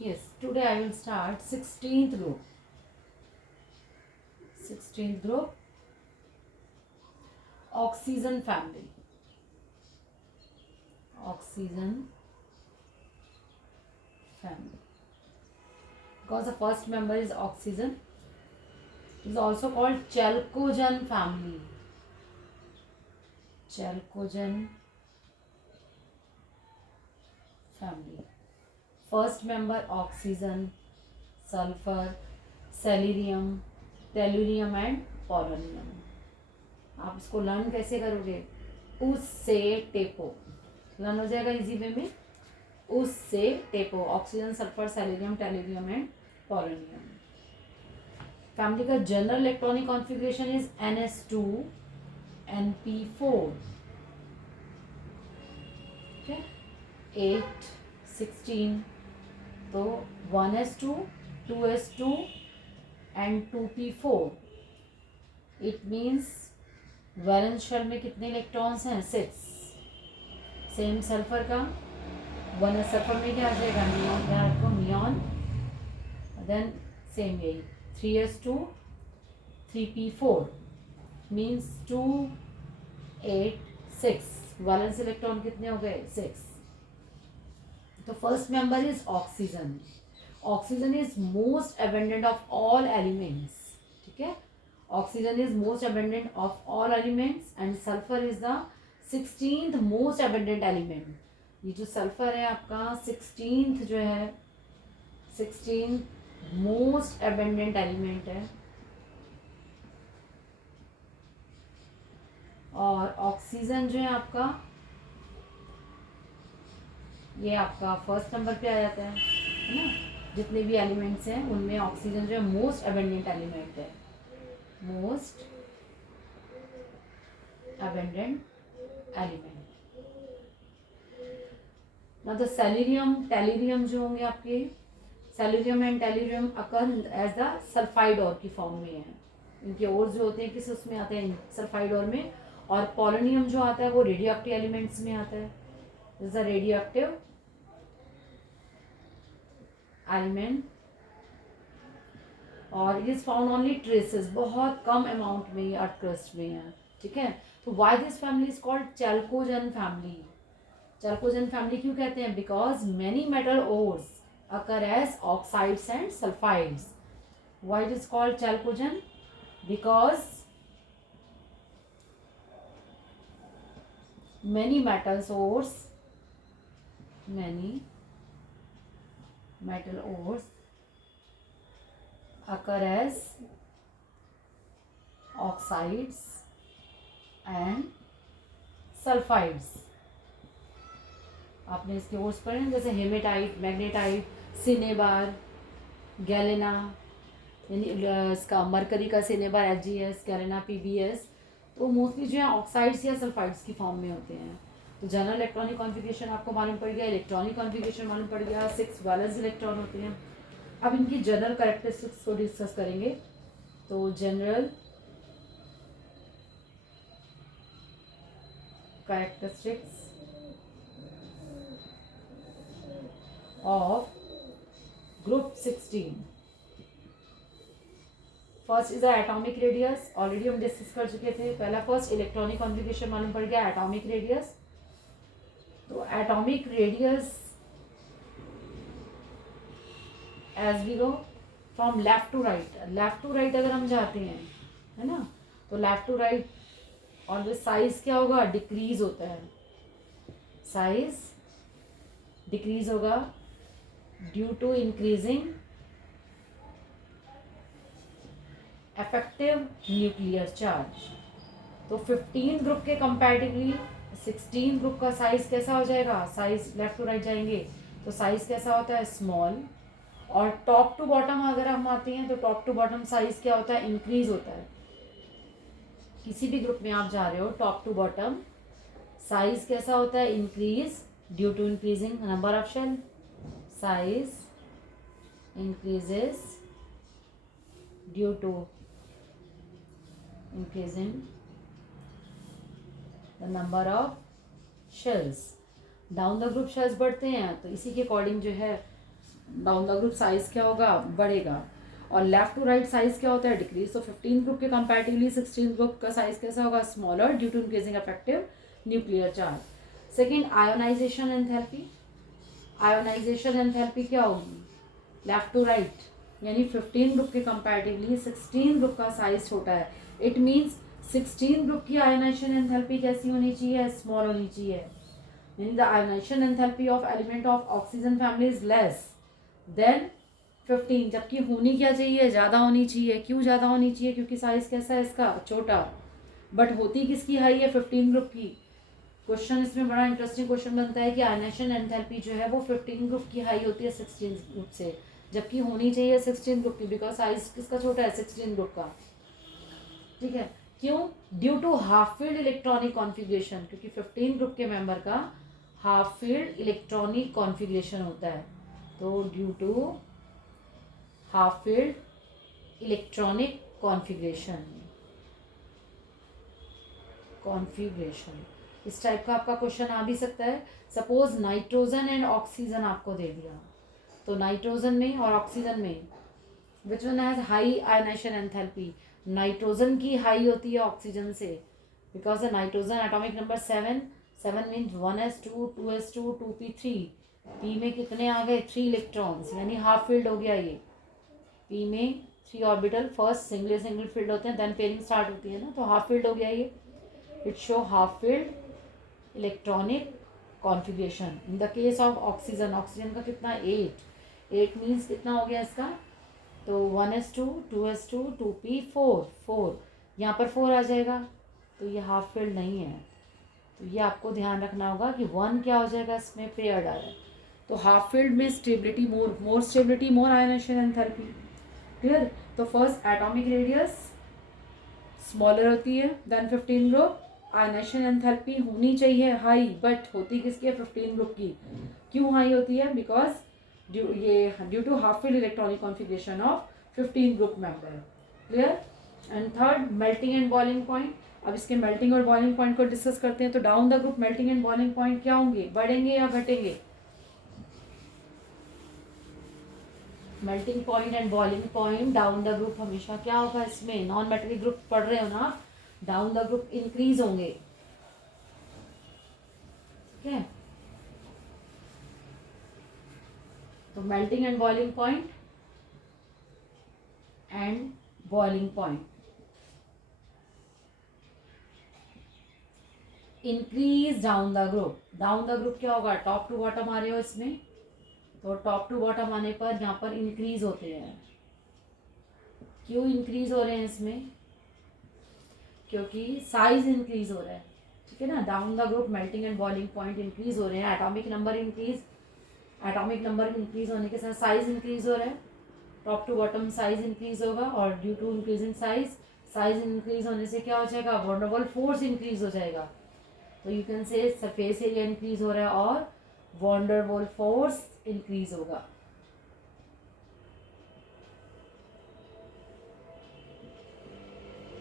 Yes, today I will start 16th group. 16th group, oxygen family. Oxygen family. Because the first member is oxygen, it is also called chalcogen family. Chalcogen family. First member oxygen, sulfur, selenium, tellurium and polonium. आप इसको learn कैसे करोगे? उस से टेपो learn हो जाएगा easy way में. उस से टेपो oxygen, sulphur, selenium, tellurium and polonium. Family का general electronic configuration is NS2 NP4. ठीक है, 8 16. तो 1s2 2s2 and 2p4. It means valence shell में कितने इलेक्ट्रॉन्स हैं? 6. सेम सल्फर का 1s सल्फर में क्या आ जाएगा? नियॉन. यहाँ रखो नियॉन. देन सेम यही 3s2 3p4 means 2 8 6. Valence electron कितने हो गए? 6. तो first member is oxygen. Oxygen is most abundant of all elements. ठीक है, oxygen is most abundant of all elements and sulphur is the 16th most abundant element. ये जो sulphur है आपका 16th जो है 16th मोस्ट अबेंडेंट एलिमेंट है. और ऑक्सीजन जो है आपका, ये आपका फर्स्ट नंबर पे आ जाता है ना. जितने भी एलिमेंट्स हैं उनमें ऑक्सीजन जो है मोस्ट अबेंडेंट एलिमेंट है. Most abundant element. ना तो सेलेनियम टेलुरियम जो होंगे आपके, selenium and tellurium occur as the sulphide ore की फॉर्म में है. इनके और जो होते हैं किस उसमें आते हैं? सल्फाइड और में. और पोलोनियम जो आता है वो रेडियो एक्टिव एलिमेंट्स में आता है. This is a radio active element और it is found only traces. बहुत कम अमाउंट में ये अर्थ क्रस्ट में है. ठीक है, तो why this family is called chalcogen family. Chalcogen family क्यों कहते हैं? Because many metal ores occur as oxides and sulfides. Why it is called chalcogen? Because many metal ores occur as oxides and sulfides. आपने इसके ores पढ़े हैं जैसे haematite, magnetite, cinnabar, galena. यानी इसका मरकरी का सिनेबार HgS, गैलेना PbS. तो mostly जो है ऑक्साइड्स या सल्फाइड्स की फॉर्म में होते हैं. तो जनरल इलेक्ट्रॉनिक कॉन्फ़िगरेशन आपको मालूम पड़ गया, इलेक्ट्रॉनिक कॉन्फ़िगरेशन मालूम पड़ गया. 6 वैलेंस इलेक्ट्रॉन होते हैं. अब इनकी जनरल कैरेक्टरिस्टिक्स को डिस्कस करेंगे. तो general characteristics of group 16. First is atomic radius. Already हम डिस्कस कर चुके थे. पहला फर्स्ट इलेक्ट्रॉनिक कॉन्फ़िगरेशन मालूम पड़ गया, एटॉमिक रेडियस. तो atomic radius as we go from left to right अगर हम जाते हैं, है ना, तो left to right always size क्या होगा? डिक्रीज होता है. साइज डिक्रीज होगा due to increasing effective nuclear charge. तो 15 ग्रुप के कंपैरेटिवली 16 ग्रुप का साइज कैसा हो जाएगा? साइज लेफ्ट टू राइट जाएंगे तो साइज कैसा होता है? स्मॉल. और टॉप टू बॉटम अगर हम आते हैं तो टॉप टू बॉटम साइज क्या होता है? इंक्रीज होता है. किसी भी ग्रुप में आप जा रहे हो टॉप टू बॉटम साइज कैसा होता है? Increase due to increasing number of shell. साइज increases due to increasing the number of shells. Down the group shells बढ़ते हैं तो इसी के अकॉर्डिंग जो है डाउन द ग्रुप साइज क्या होगा, बढ़ेगा। और लेफ्ट टू राइट साइज क्या होता है, डिक्रीज। तो 15 ग्रुप के कंपैरेटिवली 16 ग्रुप का साइज कैसा होगा, smaller due to increasing effective nuclear charge. Second, ionisation enthalpy. Ionisation enthalpy क्या होगी, लेफ्ट टू राइट, यानी 15 ग्रुप के कंपैरेटिवली 16 ग्रुप का साइज छोटा है। इट मीन्स 16 ग्रुप की आयोनाइजेशन एंथैल्पी कैसी होनी चाहिए, स्मॉल होनी चाहिए। यानी the ionisation enthalpy of element of oxygen family is less than 15, जबकि होनी क्या चाहिए, ज़्यादा होनी चाहिए। क्यों ज़्यादा होनी चाहिए, क्योंकि साइज कैसा है इसका, छोटा। बट होती किसकी हाई है, 15 ग्रुप की। क्वेश्चन इसमें बड़ा इंटरेस्टिंग क्वेश्चन बनता है कि आयोनाइजेशन एंथैल्पी जो है वो 15 ग्रुप की हाई होती है 16 ग्रुप से, जबकि होनी चाहिए 16 ग्रुप की, बिकॉज साइज किसका छोटा है, 16 ग्रुप का। ठीक है, क्यों, due to half filled electronic configuration, क्योंकि 15 ग्रुप के मेंबर का हाफ फील्ड इलेक्ट्रॉनिक कॉन्फ़िगरेशन होता है। तो due to half filled electronic configuration इस टाइप का आपका क्वेश्चन आ भी सकता है। सपोज नाइट्रोजन एंड ऑक्सीजन आपको दे दिया, तो नाइट्रोजन में और ऑक्सीजन में which one has high ionisation enthalpy, nitrogen की हाई होती है ऑक्सीजन से, because the nitrogen atomic number 7, 7 means 1s2 2s2 2p3, P में कितने आ गए, 3 इलेक्ट्रॉन्स, यानी हाफ फील्ड हो गया ये। पी में 3 orbital, first single single field होते हैं, देन पेयरिंग स्टार्ट होती है ना, तो हाफ फील्ड हो गया ये। It show half filled electronic configuration. In the case of oxygen, oxygen का कितना, 8 मीन्स कितना हो गया इसका, तो 1s2 2s2 2p4, 4 यहाँ पर 4 आ जाएगा, तो ये हाफ फील्ड नहीं है। तो ये आपको ध्यान रखना होगा कि 1 क्या हो जाएगा, इसमें पेयर्ड आ रहा है। तो हाफ फील्ड में स्टेबिलिटी मोर स्टेबिलिटी, मोर आयनाइजेशन एंथैल्पी। क्लियर। तो फर्स्ट एटॉमिक रेडियस स्मॉलर होती है देन 15 ग्रुप, आयनाइजेशन एंथैल्पी होनी चाहिए हाई, बट होती किसकी है, 15 ग्रुप की। क्यों हाई होती है, because due to half filled electronic configuration of 15 group member. Clear. And third, melting and boiling point. अब इसके मेल्टिंग और बॉइलिंग पॉइंट को डिस्कस करते हैं। तो down the group melting and boiling point क्या होंगे, बढ़ेंगे या घटेंगे, melting point and boiling point down the group हमेशा क्या होगा, इसमें नॉन मेटेलिक ग्रुप पढ़ रहे हो ना, डाउन द ग्रुप इंक्रीज होंगे। ठीक है, तो melting and boiling point and boiling point increase down the group. Down the group क्या होगा, टॉप टू बॉटम आ रहे हो इसमें, तो टॉप टू बॉटम आने पर यहाँ पर इंक्रीज होते हैं। क्यों इंक्रीज हो रहे हैं इसमें, क्योंकि साइज इंक्रीज हो रहा है। ठीक है ना, down the group melting and boiling point increase हो रहे हैं, atomic number increase, atomic number increase होने के साथ साइज इंक्रीज हो रहा है, top to bottom size increase होगा। और due to increasing size, size increase होने से क्या हो जाएगा, वनडेरबल फोर्स इंक्रीज हो जाएगा। तो you can say surface area increase हो रहा है और वनडेरबल फोर्स इंक्रीज होगा।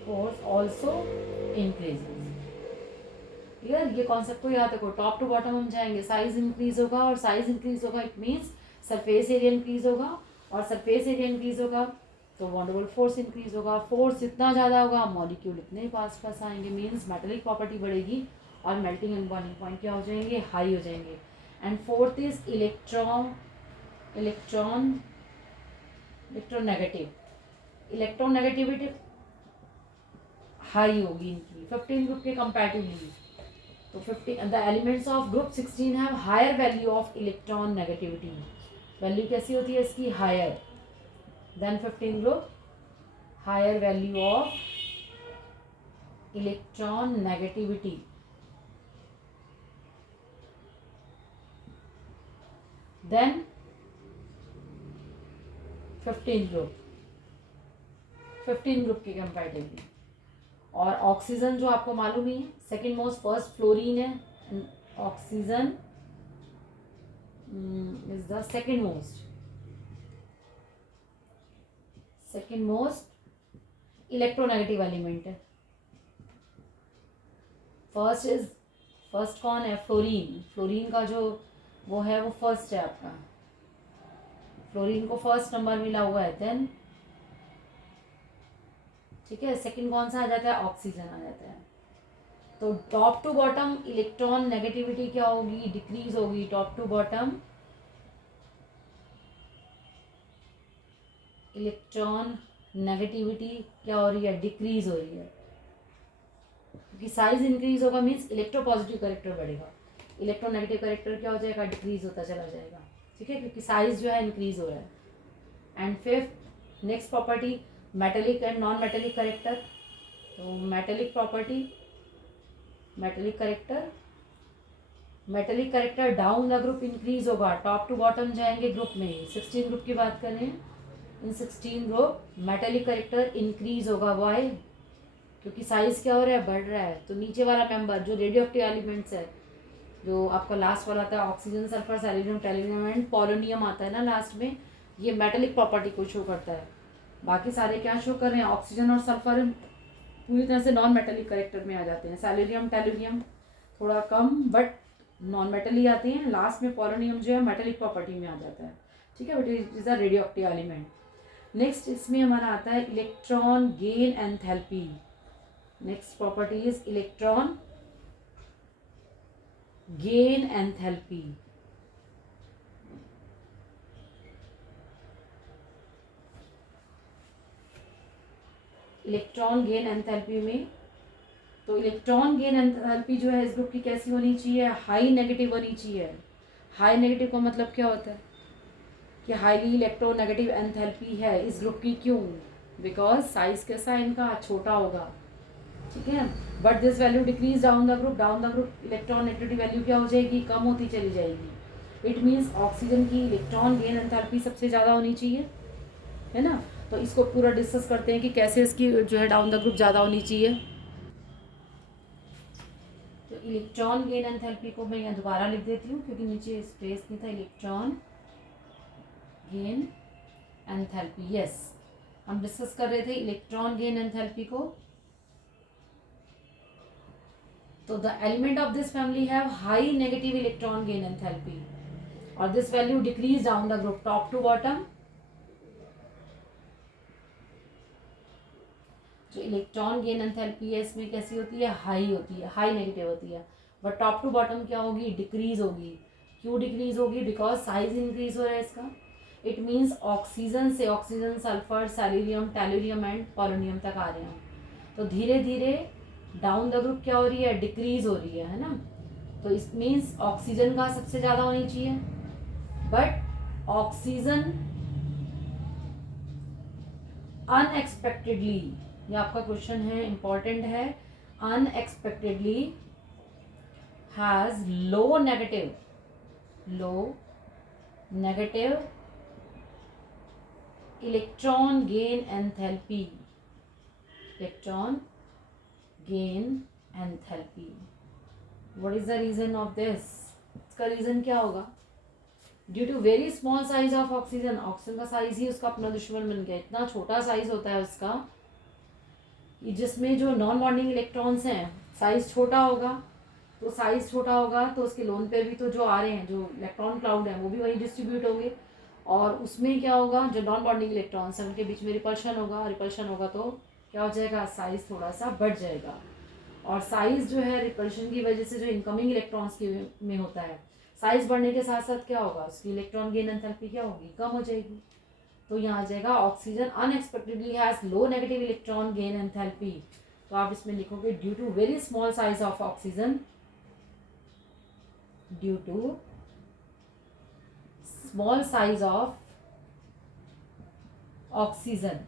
Force also increases. क्लियर, ये कॉन्सेप्ट को याद रखो। टॉप टू बॉटम हम जाएंगे, साइज इंक्रीज होगा, और साइज इंक्रीज होगा it means surface area increase होगा, और सरफेस एरिया इंक्रीज होगा तो वॉन्डेबल फोर्स इंक्रीज होगा। फोर्स जितना ज़्यादा होगा मॉलिक्यूल इतने ही पास पास आएंगे, मीन्स मेटेलिक प्रॉपर्टी बढ़ेगी और मेल्टिंग एंड बॉइलिंग पॉइंट क्या हो जाएंगे, हाई हो जाएंगे। And fourth is electron electron electronegative. Electronegativity high होगी इनकी 15 ग्रुप के कंपैरेटिवली। तो 15 the elements of group 16 have higher value of electron negativity. Value कैसी होती है इसकी, higher than 15 group, higher value of electron negativity. Than 15 group, 15 group के comparatively. और ऑक्सीजन जो आपको मालूम ही है, सेकेंड मोस्ट, फर्स्ट फ्लोरीन है, oxygen is the second most electronegative element है। फर्स्ट कौन है, फ्लोरीन। फ्लोरीन का जो वो है वो फर्स्ट है आपका। फ्लोरीन को फर्स्ट नंबर मिला हुआ है, देन ठीक है, सेकंड कौन सा आ जाता है, ऑक्सीजन आ जाता है। तो top to bottom electron negativity क्या होगी, डिक्रीज होगी। Top to bottom electron negativity क्या हो रही है, डिक्रीज हो रही है, क्योंकि साइज इंक्रीज होगा मीन्स इलेक्ट्रोपॉजिटिव करेक्टर बढ़ेगा, इलेक्ट्रोनेगेटिव करेक्टर क्या हो जाएगा, डिक्रीज होता चला जाएगा, ठीक है, क्योंकि साइज जो है इंक्रीज हो रहा है। And fifth next property metallic and non metallic character. तो metallic property, metallic character down the group increase होगा, टॉप टू बॉटम जाएंगे ग्रुप में। 16 ग्रुप की बात करें, इन 16 ग्रुप मेटेलिक करेक्टर इंक्रीज होगा, वाई, क्योंकि साइज क्या हो रहा है, बढ़ रहा है। तो नीचे वाला मेंबर जो रेडियो एक्टिव एलिमेंट्स है, जो आपका लास्ट वाला था oxygen, sulphur, selenium, tellurium and polonium आता है ना लास्ट में, ये मेटेलिक प्रॉपर्टी को शो करता है। बाकी सारे क्या शो कर रहे हैं, ऑक्सीजन और सल्फर पूरी तरह से नॉन मेटेलिक करेक्टर में आ जाते हैं। सेलेनियम, टेलुरियम थोड़ा कम बट नॉन मेटल ही आते हैं। लास्ट में पोलोनियम जो है मेटेलिक प्रॉपर्टी में आ जाता है, ठीक है, but it is a radio active element. Next इसमें हमारा आता है electron gain enthalpy. Next property is electron gain enthalpy. Electron gain enthalpy में, तो इलेक्ट्रॉन गेन एंथैल्पी जो है इस ग्रुप की कैसी होनी चाहिए, हाई नेगेटिव होनी चाहिए। हाई नेगेटिव का मतलब क्या होता है कि हाईली इलेक्ट्रोनेगेटिव एंथैल्पी है इस ग्रुप की, क्यों, बिकॉज साइज कैसा है इनका, छोटा होगा, ठीक है। But this value decrease down the group electron negativity value क्या हो जाएगी, कम होती चली जाएगी। इट मीन्स ऑक्सीजन की इलेक्ट्रॉन गेन एंथैल्पी सबसे ज़्यादा होनी चाहिए, है ना। तो इसको पूरा डिस्कस करते हैं कि कैसे इसकी जो है डाउन द ग्रुप ज़्यादा होनी चाहिए। तो इलेक्ट्रॉन गेन एंथैल्पी को मैं यहाँ दोबारा लिख देती हूँ क्योंकि नीचे स्पेस नहीं था। इलेक्ट्रॉन गेन एंथैल्पी, यस, हम डिस्कस कर रहे थे इलेक्ट्रॉन गेन एंथैल्पी को। तो the element of this family have high negative electron gain enthalpy और this value decrease down the group top to bottom. जो इलेक्ट्रॉन गेन एंथैल्पी है इसमें कैसी होती है, हाई होती है, हाई नेगेटिव होती है, बट टॉप टू बॉटम क्या होगी, डिक्रीज होगी। क्यों डिक्रीज होगी, बिकॉज साइज इंक्रीज हो रहा है इसका। इट मीन्स ऑक्सीजन से oxygen, sulphur, selenium, tellurium and polonium तक आ रहे हैं, तो धीरे धीरे डाउन द ग्रुप क्या हो रही है, डिक्रीज हो रही है ना। तो इस मीन्स ऑक्सीजन का सबसे ज़्यादा होनी चाहिए, बट ऑक्सीजन अनएक्सपेक्टेडली, ये आपका क्वेश्चन है, इंपॉर्टेंट है, unexpectedly has low negative electron gain enthalpy, electron gain enthalpy. What is the reason of this, इसका रीजन क्या होगा, due to very small size of oxygen. Oxygen का साइज ही उसका अपना दुश्मन बन गया, इतना छोटा साइज होता है उसका कि जिसमें जो नॉन बॉन्डिंग इलेक्ट्रॉन्स हैं, साइज छोटा होगा, तो साइज छोटा होगा तो उसके लोन पे भी तो जो आ रहे हैं, जो इलेक्ट्रॉन क्लाउड है वो भी वही डिस्ट्रीब्यूट होंगे, और उसमें क्या होगा, जो नॉन बॉन्डिंग इलेक्ट्रॉन्स हैं उनके बीच में रिपल्शन होगा तो क्या हो जाएगा, साइज थोड़ा सा बढ़ जाएगा। और साइज जो है रिपल्शन की वजह से जो इनकमिंग इलेक्ट्रॉन्स की में होता है, साइज बढ़ने के साथ साथ क्या होगा, उसकी इलेक्ट्रॉन गेन एंथैल्पी क्या होगी, कम हो जाएगी। तो यहाँ आ जाएगा oxygen unexpectedly has low negative electron gain enthalpy. तो आप इसमें लिखोगे due to very small size of oxygen, due to small size of oxygen,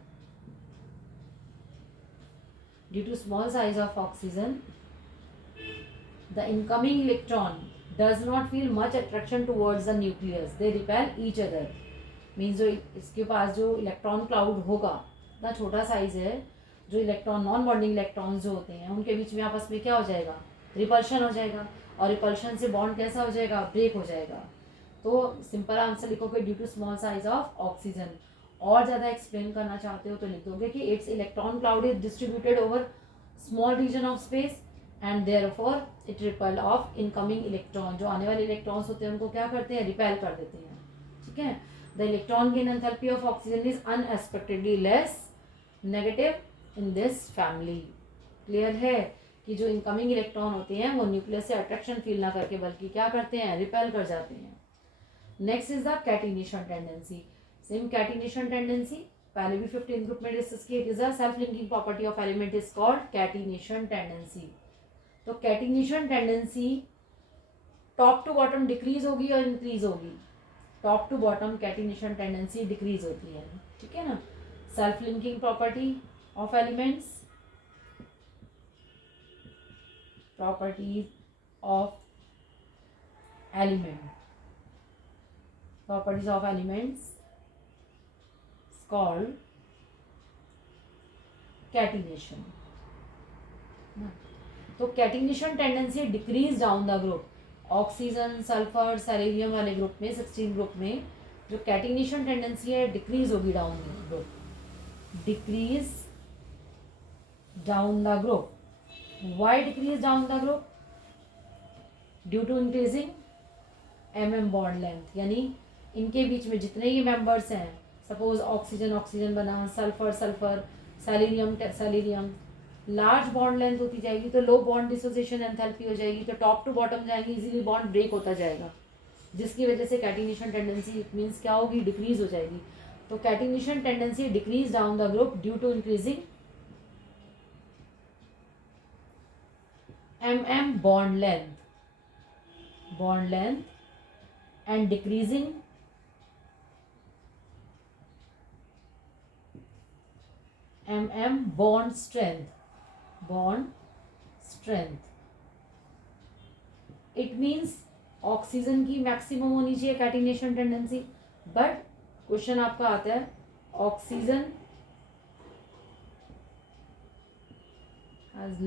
due to small size of oxygen the incoming electron does not feel much attraction towards the nucleus, they repel each other। Means जो इसके पास जो electron cloud होगा, इतना छोटा size है, जो electron non bonding electrons जो होते हैं उनके बीच में आपस में क्या हो जाएगा, रिपल्शन हो जाएगा, और रिपल्शन से बॉन्ड कैसा हो जाएगा, ब्रेक हो जाएगा। तो सिंपल आंसर लिखोगे due to small size of oxygen. और ज़्यादा एक्सप्लेन करना चाहते हो तो लिख दोगे कि its electron cloud is distributed over small region of space and therefore it repel of incoming electron, जो आने वाले इलेक्ट्रॉन्स होते हैं उनको क्या करते हैं, रिपेल कर देते हैं, ठीक है। The electron gain enthalpy of oxygen is unexpectedly less negative in this family. Clear है कि जो इनकमिंग इलेक्ट्रॉन होते हैं वो न्यूक्लियस से अट्रैक्शन फील ना करके बल्कि क्या करते हैं, रिपेल कर जाते हैं। Next is the catenation tendency. Same catenation tendency पहले भी 15 ग्रुप में डिस्कस किया। It is a self linking property of element is called catenation tendency. तो catenation tendency top to bottom decrease होगी और इंक्रीज होगी। Top to bottom catenation tendency decrease होती है, ठीक है ना। Self linking property of elements, properties of elements is called catenation। तो catenation tendency decrease down the group. Oxygen, sulphur, selenium वाले ग्रुप में 16 ग्रुप में जो कैटिनेशन टेंडेंसी है डिक्रीज होगी down the group. Decrease down the group. Why decrease down the group? Due to increasing bond length, यानी इनके बीच में जितने ये मेंबर्स हैं, सपोज ऑक्सीजन ऑक्सीजन बना, sulphur sulphur, selenium selenium, large bond length होती जाएगी तो लो बॉन्ड डिसोसिएशन एंथैल्पी हो जाएगी, तो टॉप टू बॉटम जाएंगे, इजीली बॉन्ड ब्रेक होता जाएगा, जिसकी वजह से कैटिनेशन टेंडेंसी इट मीन्स क्या होगी, डिक्रीज हो जाएगी। तो catenation tendency decrease down the group due to increasing bond length and decreasing bond strength। It means oxygen की मैक्सिमम होनी चाहिए कैटिनेशन टेंडेंसी, बट क्वेश्चन आपका आता है oxygen has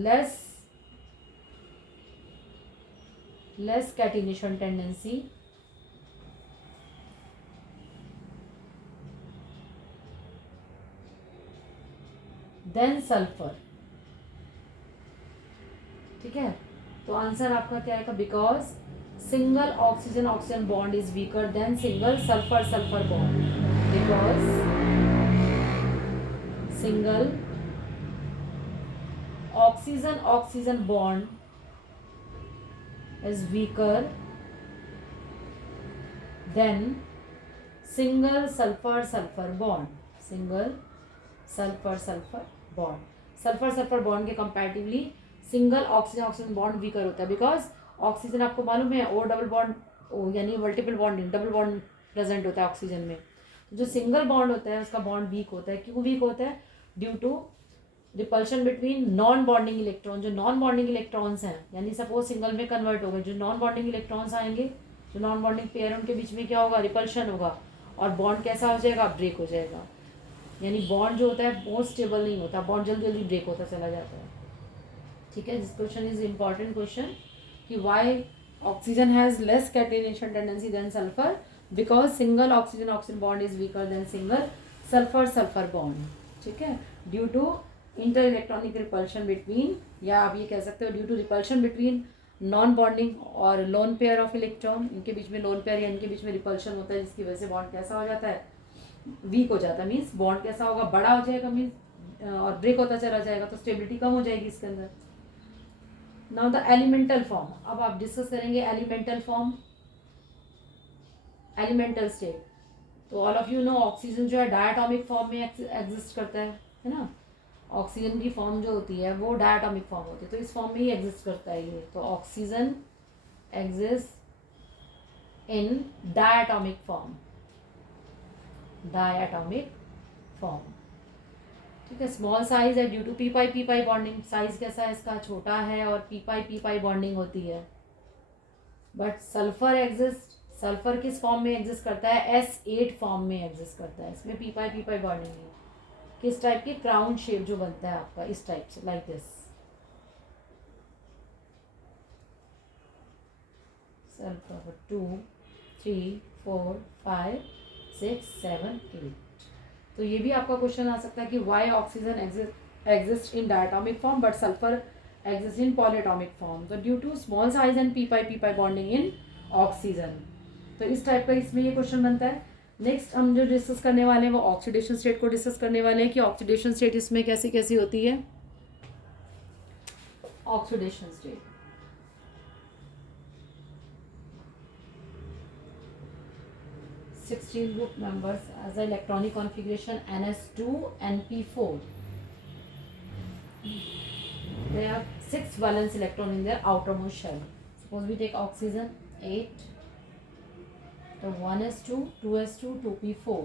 less catenation tendency than sulfur। ठीक है, तो आंसर आपका क्या आएगा, because single oxygen oxygen bond is weaker than single sulphur sulphur bond. Because single oxygen oxygen bond is weaker than single sulfur sulfur bond। Sulphur sulphur bond के comparatively single oxygen oxygen bond weaker होता है, because oxygen आपको मालूम है O double bond यानी multiple bonding, double bond present होता है oxygen में। तो जो सिंगल बॉन्ड होता है उसका बॉन्ड वीक होता है। क्यों वीक होता है? Due to repulsion between non bonding electron. जो नॉन बॉन्डिंग इलेक्ट्रॉन्स हैं, यानी सपोज सिंगल में कन्वर्ट हो गए, जो नॉन बॉन्डिंग इलेक्ट्रॉन्स आएंगे, जो नॉन बॉन्डिंग पेयर उनके बीच में क्या होगा, रिपल्शन होगा और बॉन्ड कैसा हो जाएगा, ब्रेक हो जाएगा। यानी बॉन्ड जो होता है बहुत स्टेबल नहीं होता, बॉन्ड जल्दी जल्दी ब्रेक होता चला जाता है। ठीक है, this question is important question कि why oxygen has less catenation tendency than sulphur, because single oxygen oxygen bond is weaker than single sulphur sulphur bond. ठीक है, due to inter electronic repulsion between, या आप ये कह सकते हो due to repulsion between non bonding और lone pair of electron. इनके बीच में लोन पेयर या इनके बीच में रिपल्शन होता है, जिसकी वजह से बॉन्ड कैसा हो जाता है, वीक हो जाता है। मीन्स बॉन्ड कैसा होगा, बड़ा हो जाएगा मीन्स और ब्रेक होता चला जाएगा, तो स्टेबिलिटी कम हो जाएगी इसके अंदर। नाउ द एलिमेंटल फॉर्म, अब आप डिस्कस करेंगे एलिमेंटल फॉर्म, एलिमेंटल स्टेट। तो all of you know oxygen जो है डायटोमिक फॉर्म में एग्जिस्ट करता है ना। ऑक्सीजन की फॉर्म जो होती है वो डायटोमिक फॉर्म होती है, तो इस फॉर्म में ही एग्जिस्ट करता है ये। तो oxygen exist in diatomic form, diatomic form. ठीक है, स्मॉल साइज है due to P pi bonding. Size कैसा है इसका, छोटा है और पी पाई बॉन्डिंग होती है। बट सल्फर एग्जिस्ट, सल्फर किस फॉर्म में एग्जिस्ट करता है, S8 फॉर्म में एग्जिस्ट करता है। इसमें पी पाई बॉन्डिंग है। किस टाइप की, क्राउन शेप जो बनता है आपका इस टाइप से, लाइक दिस। सल्फर 2 3 4 5 6 7 8। तो ये भी आपका क्वेश्चन आ सकता है कि why oxygen exist in diatomic form but sulphur exist in polyatomic form. तो due to small size and P pi bonding in oxygen. तो इस टाइप का इसमें ये क्वेश्चन बनता है। नेक्स्ट हम जो डिस्कस करने वाले हैं वो ऑक्सीडेशन स्टेट को डिस्कस करने वाले हैं कि ऑक्सीडेशन स्टेट इसमें कैसी कैसी होती है. Oxidation state, sixteen group members as a electronic configuration NS2 NP4. They have 6 valence electron in their outermost shell. Suppose we take oxygen 8, so 1s2 2s2 2p4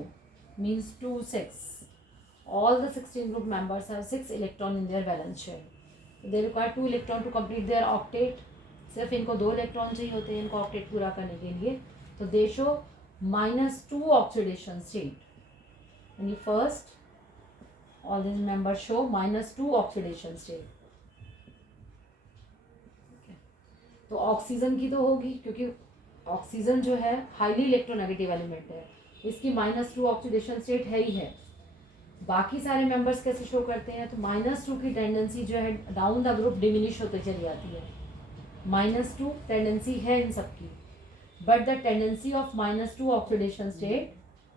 means 2 6. All the 16 group members have 6 electron in their valence shell. So they require 2 electron to complete their octet. सिर्फ इनको 2 electron चाहिए होते हैं इनको octet पूरा करने के लिए. तो दे show -2 oxidation state. In the first, all these members show -2 oxidation state. तो ऑक्सीजन की तो होगी क्योंकि ऑक्सीजन जो है हाईली इलेक्ट्रोनेगेटिव एलिमेंट है, इसकी -2 ऑक्सीडेशन स्टेट है ही है. बाकी सारे मेंबर्स कैसे शो करते हैं, तो -2 की टेंडेंसी जो है डाउन द ग्रुप डिमिनिश होते चली जाती है. -2 टेंडेंसी है इन सबकी, but the tendency of -2 oxidation state